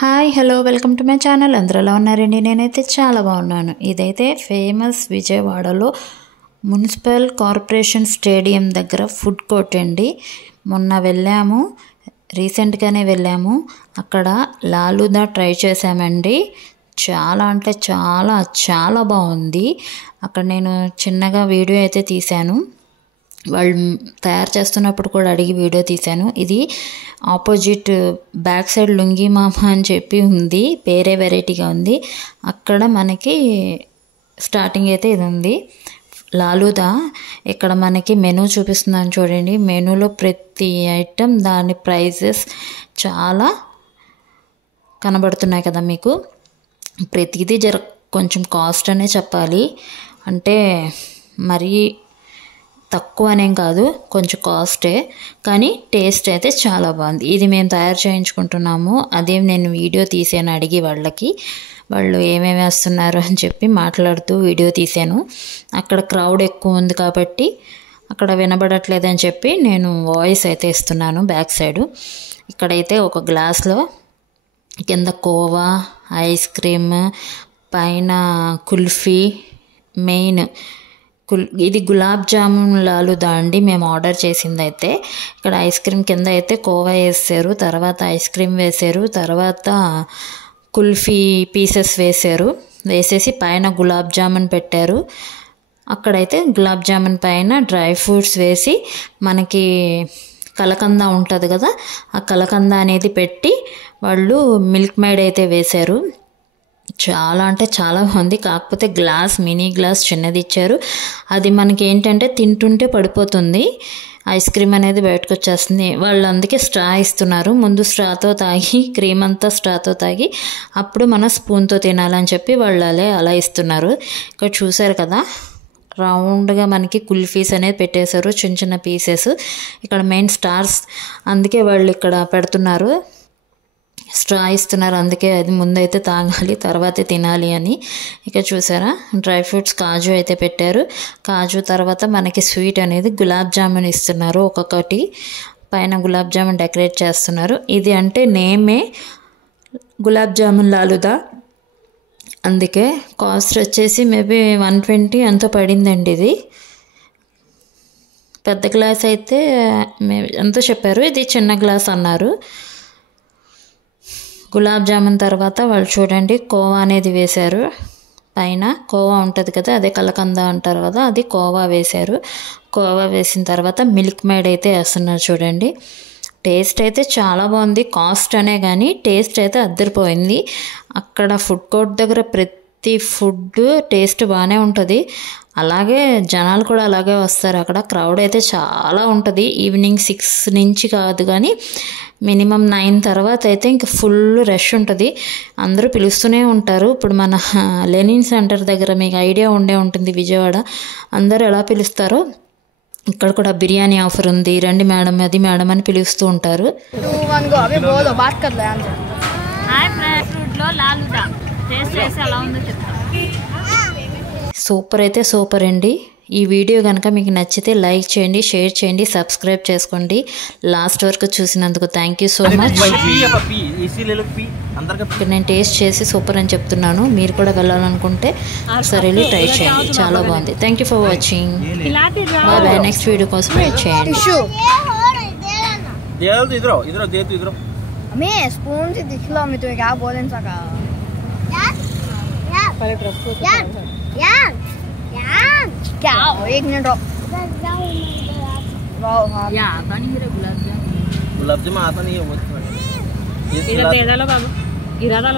Hi hello welcome to my channel. అందరూ ఎలా ఉన్నారండి? నేనైతే చాలా బాగున్నాను. ఇదైతే ఫేమస్ విజయవాడలో మున్సిపల్ కార్పొరేషన్ స్టేడియం దగ్గర ఫుడ్ కోర్ట్ అండి. మొన్న వెళ్ళాము, రీసెంట్గానే వెళ్ళాము. అక్కడ లాలుదా ట్రై చేసామండి. చాలా అంటే చాలా చాలా బాగుంది. అక్కడ నేను చిన్నగా వీడియో అయితే తీశాను. వాళ్ళు తయారు చేస్తున్నప్పుడు కూడా అడిగి వీడియో తీశాను. ఇది ఆపోజిట్ బ్యాక్ సైడ్ లుంగి మామ అని చెప్పి ఉంది, పేరే వెరైటీగా ఉంది. అక్కడ మనకి స్టార్టింగ్ అయితే ఇది ఉంది లాలుదా. ఇక్కడ మనకి మెనూ చూపిస్తున్నాను చూడండి. మెనూలో ప్రతి ఐటెం దాని ప్రైజెస్ చాలా కనబడుతున్నాయి కదా మీకు. ప్రతిదీ కొంచెం కాస్ట్ అనే చెప్పాలి, అంటే మరీ తక్కువ అనేం కాదు, కొంచెం కాస్టే, కానీ టేస్ట్ అయితే చాలా బాగుంది. ఇది మేము తయారు చేయించుకుంటున్నాము. అదేం నేను వీడియో తీసాను అడిగి వాళ్ళకి, వాళ్ళు ఏమేమి వేస్తున్నారు అని చెప్పి మాట్లాడుతూ వీడియో తీసాను. అక్కడ క్రౌడ్ ఎక్కువ ఉంది కాబట్టి అక్కడ వినబడట్లేదని చెప్పి నేను వాయిస్ అయితే ఇస్తున్నాను బ్యాక్ సైడు. ఇక్కడైతే ఒక గ్లాస్లో కింద కోవా, ఐస్ క్రీమ్, పైన కుల్ఫీ, మెయిన్ ఇది గులాబ్ జామున్ లాలుదా అండి మేము ఆర్డర్ చేసింది. అయితే ఇక్కడ ఐస్ క్రీమ్ కింద అయితే కోవా వేసారు, తర్వాత ఐస్ క్రీమ్ వేసారు, తర్వాత కుల్ఫీ పీసెస్ వేసేసి పైన గులాబ్ జామున్ పెట్టారు. అక్కడైతే గులాబ్ జామున్ పైన డ్రై ఫ్రూట్స్ వేసి మనకి కలకంద ఉంటుంది కదా, ఆ కలకంద అనేది పెట్టి వాళ్ళు మిల్క్ మేడ్ అయితే వేశారు. చాలా అంటే చాలా బాగుంది. కాకపోతే గ్లాస్ మినీ గ్లాస్ చిన్నది ఇచ్చారు. అది మనకి ఏంటంటే తింటుంటే పడిపోతుంది, ఐస్ క్రీమ్ అనేది బయటకు వచ్చేస్తుంది. వాళ్ళు అందుకే స్ట్రా ఇస్తున్నారు. ముందు స్ట్రాతో తాగి, క్రీమ్ అంతా స్ట్రాతో తాగి అప్పుడు మన స్పూన్తో తినాలని చెప్పి వాళ్ళు అలా ఇస్తున్నారు. ఇక్కడ చూసారు కదా, రౌండ్గా మనకి కుల్ఫీస్ అనేది పెట్టేశారు, చిన్న చిన్న పీసెస్. ఇక్కడ మెయిన్ స్టార్స్, అందుకే వాళ్ళు ఇక్కడ పెడుతున్నారు, స్ట్రా ఇస్తున్నారు. అందుకే అది ముందైతే తాగాలి, తర్వాతే తినాలి అని. ఇక చూసారా, డ్రై ఫ్రూట్స్ కాజు అయితే పెట్టారు. కాజు తర్వాత మనకి స్వీట్ అనేది గులాబ్ జామున్ ఇస్తున్నారు. ఒక్కొక్కటి పైన గులాబ్ జామున్ డెకరేట్ చేస్తున్నారు. ఇది అంటే నేమే గులాబ్ జామున్ లాలుదా, అందుకే కాస్ట్ వచ్చేసి మేబీ 120 ఎంతో పడిందండి. ఇది పెద్ద గ్లాస్ అయితే ఎంతో చెప్పారు, ఇది చిన్న గ్లాస్ అన్నారు. గులాబ్ జామున్ తర్వాత వాళ్ళు చూడండి కోవా అనేది వేశారు. పైన కోవా ఉంటుంది కదా, అదే కలకంద అంటారు కదా, అది కోవా వేశారు. కోవా వేసిన తర్వాత మిల్క్ మేడ్ అయితే వేస్తున్నారు చూడండి. టేస్ట్ అయితే చాలా బాగుంది. కాస్ట్ అనే కానీ టేస్ట్ అయితే అద్దరిపోయింది. అక్కడ ఫుడ్ కోర్ట్ దగ్గర ప్రతి ఫుడ్ టేస్ట్ బాగానే ఉంటుంది. అలాగే జనాలు కూడా అలాగే వస్తారు. అక్కడ క్రౌడ్ అయితే చాలా ఉంటుంది. ఈవినింగ్ 6 నుంచి కాదు కానీ మినిమం 9 తర్వాత అయితే ఇంక ఫుల్ రష్ ఉంటుంది. అందరూ పిలుస్తూనే ఉంటారు. ఇప్పుడు మన లెనిన్ సెంటర్ దగ్గర మీకు ఐడియా ఉంటుంది విజయవాడ, అందరూ ఎలా పిలుస్తారో ఇక్కడ కూడా బిర్యానీ ఆఫర్ ఉంది, రండి మేడం, అది మేడం అని పిలుస్తూ ఉంటారు. సూపర్ అయితే సూపర్ అండి. ఈ వీడియో కనుక మీకు నచ్చితే లైక్ చేయండి, షేర్ చేయండి, సబ్స్క్రైబ్ చేసుకోండి. లాస్ట్ వరకు చూసినందుకు థ్యాంక్ యూ సో మచ్. నేను టేస్ట్ చేసి సూపర్ అని చెప్తున్నాను. మీరు కూడా వెళ్ళాలనుకుంటే సరే ట్రై చేయండి, చాలా బాగుంది. Thank you for watching. Bye bye. Next video కోసం వెయిట్ చేయండి. क्या एक मिनट गुलाब जामुन आता नहीं है वो। इधर दे डालो बाबू, इधर डालो।